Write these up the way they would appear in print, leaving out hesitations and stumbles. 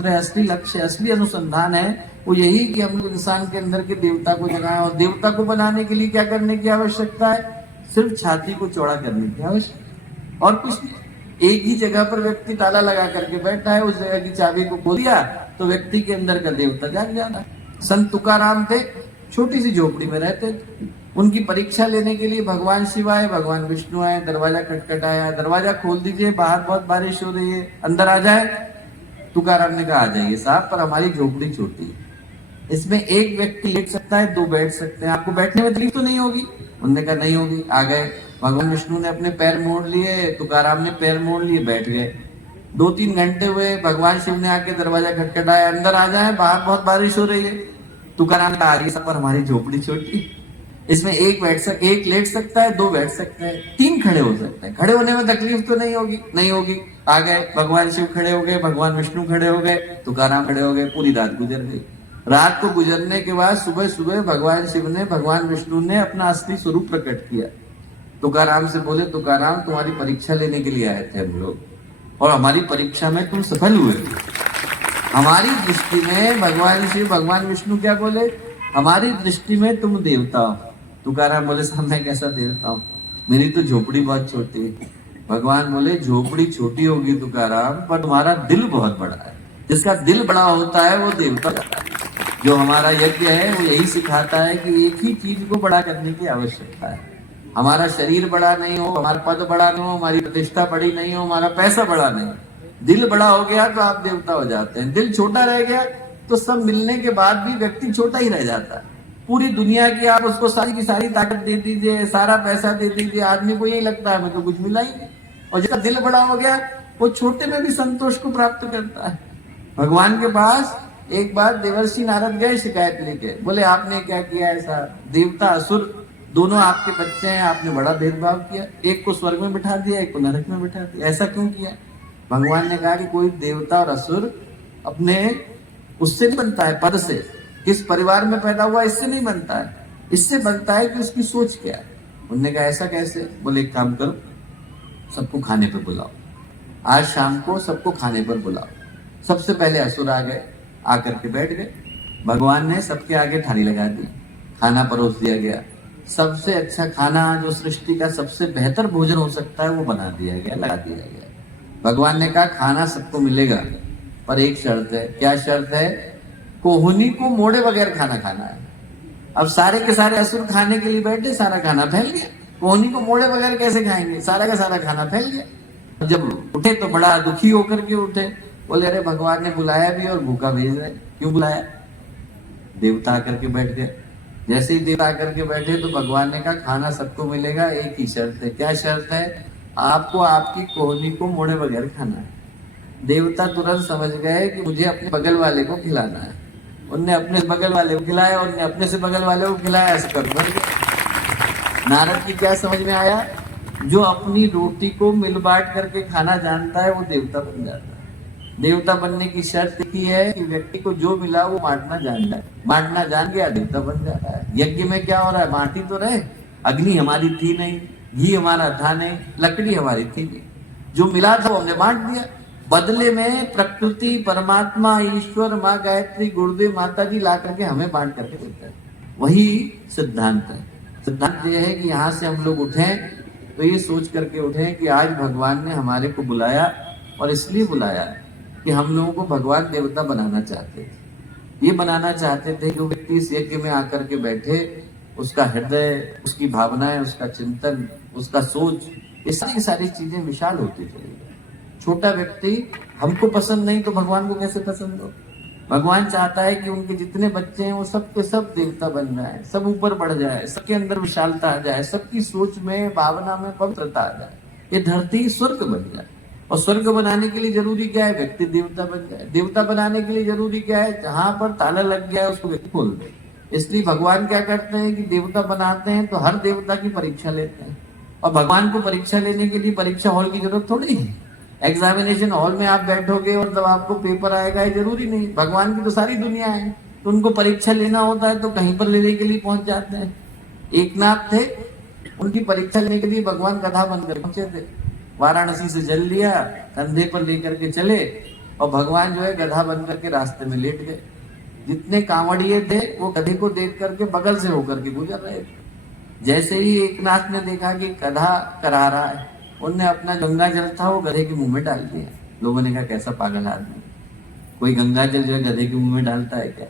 मंत्र है, असली लक्ष्य, असली अनुसंधान है वो यही कि हम लोग इंसान के अंदर के देवता को जगाएं। और देवता को बनाने के लिए क्या करने की आवश्यकता है? सिर्फ छाती को चौड़ा करने की आवश्यकता, और कुछ नहीं। एक ही जगह पर व्यक्ति ताला लगा करके बैठा है, उस जगह की चाबी को खोल दिया तो व्यक्ति के अंदर का देवता जाग जाता। संत तुकाराम थे, छोटी सी झोपड़ी में रहते थे। उनकी परीक्षा लेने के लिए भगवान शिव आए, भगवान विष्णु आए, दरवाजा खटखटाया, दरवाजा खोल दीजिए, बाहर बहुत बारिश हो रही है, अंदर आ जाए। तुकाराम ने कहा आ जाइए साहब, पर हमारी झोपड़ी छोटी है, इसमें एक व्यक्ति लेट सकता है, दो बैठ सकते हैं, आपको बैठने में तकलीफ तो नहीं होगी? उन्होंने कहा नहीं होगी। आ गए, भगवान विष्णु ने अपने पैर मोड़ लिए, तुकाराम ने पैर मोड़ लिए, बैठ गए। 2-3 घंटे हुए, भगवान शिव ने आके दरवाजा खटखटाया, अंदर आ जाए, बाहर बहुत बारिश हो रही है। तुकाराम का आ रही सब, पर हमारी झोपड़ी छोटी, इसमें एक लेट सकता है, दो बैठ सकते हैं, 3 खड़े हो सकते हैं, खड़े होने में तकलीफ तो नहीं होगी? नहीं होगी। आ गए, भगवान शिव खड़े हो गए, भगवान विष्णु खड़े हो गए, तुकाराम खड़े हो गए, पूरी रात गुजर गई। रात को गुजरने के बाद सुबह सुबह भगवान शिव ने, भगवान विष्णु ने अपना असली स्वरूप प्रकट किया। तुकाराम से बोले, तुकाराम तुम्हारी परीक्षा लेने के लिए आए थे हम लोग, और हमारी परीक्षा में तुम सफल हुए। हमारी दृष्टि में भगवान शिव, भगवान विष्णु क्या बोले? हमारी दृष्टि में तुम देवता हो। तुकाराम बोले, साहब मैं कैसा देवता हूँ, मेरी तो झोपड़ी बहुत छोटी है। भगवान बोले, झोपड़ी छोटी होगी तुकाराम, पर तुम्हारा दिल बहुत बड़ा है। जिसका दिल बड़ा होता है वो देवता होता है। जो हमारा यज्ञ है वो यही सिखाता है कि एक ही चीज को बड़ा करने की आवश्यकता है। हमारा शरीर बड़ा नहीं हो, हमारा पद बड़ा नहीं हो, हमारी प्रतिष्ठा बड़ी नहीं हो, हमारा पैसा बड़ा नहीं, दिल बड़ा हो गया तो आप देवता हो जाते हैं। दिल छोटा रह गया तो सब मिलने के बाद भी व्यक्ति छोटा ही रह जाता है। पूरी दुनिया की आप उसको सारी की सारी ताकत दे दीजिए, सारा पैसा दे दीजिए, आदमी को यही लगता है मैं तो कुछ मिला ही नहीं। और जिसका दिल बड़ा हो गया वो छोटे में भी संतोष को प्राप्त करता है। भगवान के पास एक बार देवर्षि नारद गए शिकायत लेके, बोले आपने क्या किया ऐसा? देवता असुर दोनों आपके बच्चे हैं, आपने बड़ा भेदभाव किया, एक को स्वर्ग में बिठा दिया, एक को नरक में बिठा दिया, ऐसा क्यों किया? भगवान ने कहा कि कोई देवता और असुर अपने उससे नहीं बनता है, पद से, किस परिवार में पैदा हुआ इससे नहीं बनता है, इससे बनता है कि उसकी सोच क्या है। उन्होंने कहा ऐसा कैसे? बोले एक काम करो, सबको खाने पर बुलाओ, आज शाम को सबको खाने पर बुलाओ। सबसे पहले असुर आ गए, आकर के बैठ गए। भगवान ने सबके आगे थाली लगा दी, खाना परोस दिया गया। सबसे अच्छा खाना जो सृष्टि का सबसे बेहतर भोजन हो सकता है वो बना दिया गया, लगा दिया गया। भगवान ने कहा खाना सबको मिलेगा, पर एक शर्त है। क्या शर्त है? कोहनी को मोड़े बगैर खाना खाना है। अब सारे के सारे असुर खाने के लिए बैठे, सारा खाना फैल गया। कोहनी को मोड़े बगैर कैसे खाएंगे? सारा का सारा खाना फैल गया। जब उठे तो बड़ा दुखी होकर के उठे, बोले अरे भगवान ने बुलाया भी और भूखा भेज रहे, क्यों बुलाया? देवता आकर के बैठ गए। जैसे ही देवता आकर के बैठे तो भगवान ने कहा खाना सबको मिलेगा, एक ही शर्त है। क्या शर्त है? आपको आपकी कोहनी को मोड़े बगैर खाना है। देवता तुरंत समझ गए कि मुझे अपने बगल वाले को खिलाना है। उनने अपने बगल वाले को खिलाया, उनने अपने से बगल वाले को खिलाया, ऐसे कर नारद की क्या समझ में आया? जो अपनी रोटी को मिल बांट करके खाना जानता है वो देवता बन जाता है। देवता बनने की शर्त ही है कि व्यक्ति को जो मिला वो बांटना जान जाए। बांटना जान गया देवता बन जाता है। यज्ञ में क्या हो रहा है? बांटी तो रहे, अग्नि हमारी थी नहीं, घी हमारा था नहीं, लकड़ी हमारी थी नहीं, जो मिला था वो हमने बांट दिया। बदले में प्रकृति, परमात्मा, ईश्वर, माँ गायत्री, गुरुदेव, माता जी ला करके हमें बांट करके देते हैं। वही सिद्धांत है। सिद्धांत ये है कि यहाँ से हम लोग उठें तो ये सोच करके उठें कि आज भगवान ने हमारे को बुलाया, और इसलिए बुलाया कि हम लोगों को भगवान देवता बनाना चाहते थे। ये बनाना चाहते थे कि वो व्यक्ति इस यज्ञ में आकर के बैठे, उसका हृदय, उसकी भावनाएं, उसका चिंतन, उसका सोच, ये सारी सारी चीजें विशाल होती चली जाए। छोटा व्यक्ति हमको पसंद नहीं तो भगवान को कैसे पसंद हो? भगवान चाहता है कि उनके जितने बच्चे हैं वो सब के सब देवता बन जाए, सब ऊपर बढ़ जाए, सबके अंदर विशालता आ जाए, सबकी सोच में, भावना में पवित्रता आ जाए, ये धरती स्वर्ग बन जाए। और स्वर्ग बनाने के लिए जरूरी क्या है? व्यक्ति देवता बन जाए। देवता बनाने के लिए जरूरी क्या है? जहां पर ताला लग गया है उसको व्यक्ति खोल दे। इसलिए भगवान क्या करते हैं कि देवता बनाते हैं तो हर देवता की परीक्षा लेते हैं। और भगवान को परीक्षा लेने के लिए परीक्षा हॉल की जरूरत थोड़ी है। एग्जामिनेशन हॉल में आप बैठोगे और जब आपको पेपर आएगा, ये जरूरी नहीं। भगवान की तो सारी दुनिया है, तो उनको परीक्षा लेना होता है तो कहीं पर लेने के लिए पहुंच जाते हैं। एकनाथ थे, उनकी परीक्षा लेने के लिए भगवान कथा बनकर पहुंचे थे। वाराणसी से जल लिया, कंधे पर लेकर के चले, और भगवान जो है गधा बन करके रास्ते में लेट गए। जितने कांवड़िए थे वो गधे को देख करके बगल से होकर के गुजर रहे थे। जैसे ही एकनाथ ने देखा कि गधा करा रहा है, उनने अपना गंगा जल था वो गधे के मुंह में डाल दिया। लोगों ने कहा कैसा पागल आदमी, कोई गंगा जल जो है गधे के मुंह में डालता है क्या?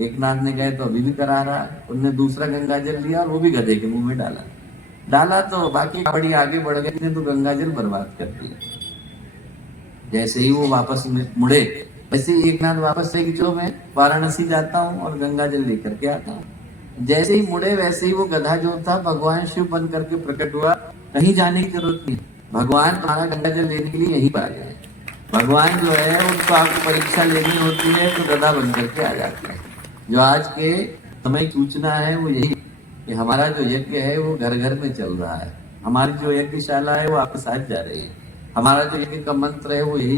एकनाथ ने कहा तो अभी भी करा रहा है। उनने दूसरा गंगा जल लिया और वो भी गधे के मुंह में डाला तो बाकी बड़ी आगे बढ़ गए तो गंगा जल बर्बाद कर दिया। जैसे ही वो वापस मुड़े, वैसे ही एकनाथ वापस से कि जो मैं वाराणसी जाता हूँ और गंगा जल लेकर के आता हूँ। जैसे ही मुड़े वैसे ही वो गधा जो था भगवान शिव बन करके प्रकट हुआ। कहीं जाने की जरूरत नहीं, भगवान तुम्हारा गंगा जल लेने के लिए यहीं पर आ गए। भगवान जो है उनको आपको परीक्षा लेनी होती है तो गधा बन करके आ जाता है। जो आज के समय की सूचना है वो यही कि हमारा जो यज्ञ है वो घर घर में चल रहा है। हमारी जो यज्ञशाला है वो आपके साथ जा रही है। हमारा जो यज्ञ का मंत्र है वो यही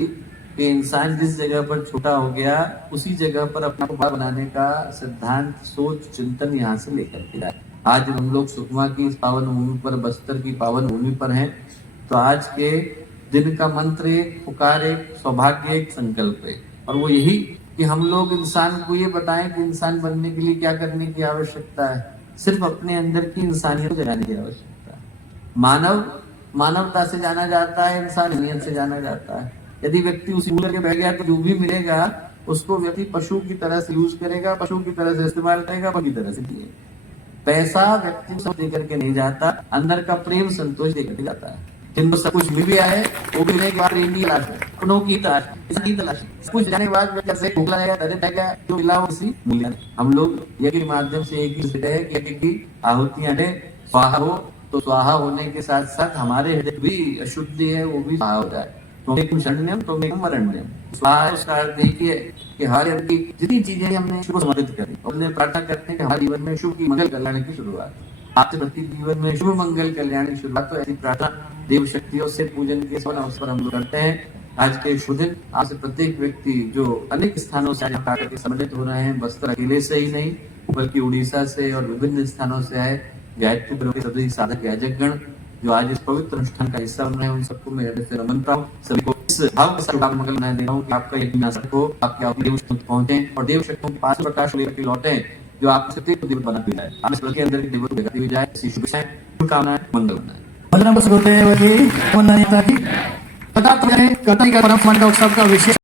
कि इंसान जिस जगह पर छोटा हो गया उसी जगह पर अपना को बड़ा बनाने का सिद्धांत, सोच, चिंतन यहाँ से लेकर के जाए। आज हम लोग सुकमा की इस पावन भूमि पर, बस्तर की पावन भूमि पर हैं, तो आज के दिन का मंत्र एक, पुकार एक, सौभाग्य एक, संकल्प है। और वो यही कि हम लोग इंसान को ये बताएं कि इंसान बनने के लिए क्या करने की आवश्यकता है। सिर्फ अपने अंदर की इंसानियत जगाने की आवश्यकता है। मानवता से जाना जाता है, इंसानियत से जाना जाता है। यदि व्यक्ति उसी भूल के बैठ गया तो जो भी मिलेगा उसको व्यक्ति पशु की तरह से यूज करेगा, पशु की तरह से इस्तेमाल करेगा, पशु की तरह से दिए। पैसा व्यक्ति सब देकर के नहीं जाता, अंदर का प्रेम संतोष देकर के जाता है। जिनको सब कुछ मिल गया है वो मिलने के बाद प्रेम की तलाश है, अपनों की तलाश है। कुछ जाने के बाद कैसे भूख लगेगा, दर्द आएगा, जो मिला वो उसी मूल्य। हम लोग यज्ञ के माध्यम से एक ही है कि यज्ञ की आहुतियां है स्वाहा हो, तो स्वाहा होने के साथ साथ हमारे हृदय भी अशुद्धि है वो भी स्वाहा हो जाए। तुम शरण्यम तुम वरण्यम। स्वाहा उसका अर्थ देखिए कि हर की जितनी चीजें हमने शुभ समर्पित करी, हमने प्रार्थना करते हैं कि हमारे जीवन में शुभ की मंगल कल्याण की शुरुआत, आपके प्रति जीवन में शुभ मंगल कल्याण की शुरुआत। तो ऐसी प्रार्थना देव शक्तियों से पूजन के अवसर पर हम लोग करते हैं। आज के शुभ दिन आपसे प्रत्येक व्यक्ति जो अनेक स्थानों से आकर के सम्मिलित हो रहे हैं, बस्तर अकेले से ही नहीं बल्कि उड़ीसा से और विभिन्न स्थानों से आए गायत्री पर्व के सभी साधक याजकगण जो आज इस पवित्र अनुष्ठान का हिस्सा बन रहे हैं, उन सबको मैं हृदय से नमन करता हूँ। सभी को इस भाव के साथ मंगल मनाने दे रहा हूँ कि आपका यज्ञ नासक हो, आपके देव पहुंचे और देव शक्तियों के पास प्रकाश लेकर लौटे जो आप सत्य को देव बना दिया है। आप इसके अंदर की देव जगती हुई जाए, ऐसी शुभकामनाएं, शुभकामनाएं, मंगल बनाए। परम उत्सव का विशेष